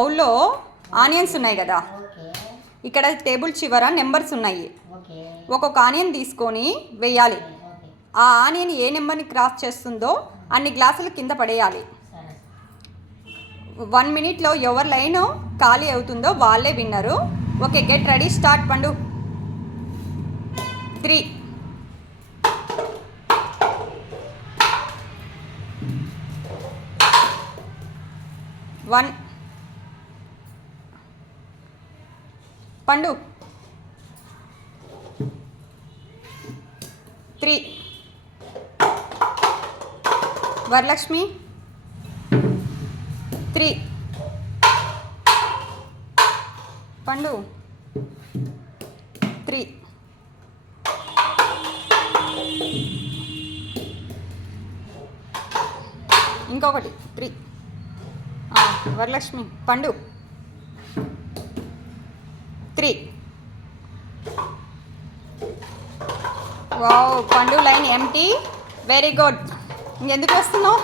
బౌల్లో ఆనియన్స్ ఉన్నాయి కదా, ఇక్కడ టేబుల్ చివర నెంబర్స్ ఉన్నాయి. ఒక్కొక్క ఆనియన్ తీసుకొని వేయాలి. ఆ ఆనియన్ ఏ నెంబర్ని క్రాస్ చేస్తుందో అన్ని గ్లాసులు కింద పడేయాలి. 1 minute ఎవరి లైన్ ఖాళీ అవుతుందో వాళ్ళే winner. Okay, get ready, start. పండు 3 1 పండు 3 వరలక్ష్మి 3 పండు 3 ఇంకొకటి 3 వరలక్ష్మి పండు 3 వావ్, పండు లైన్ ఎంటీ. Very good. ఇంకెందుకు వస్తున్నావు?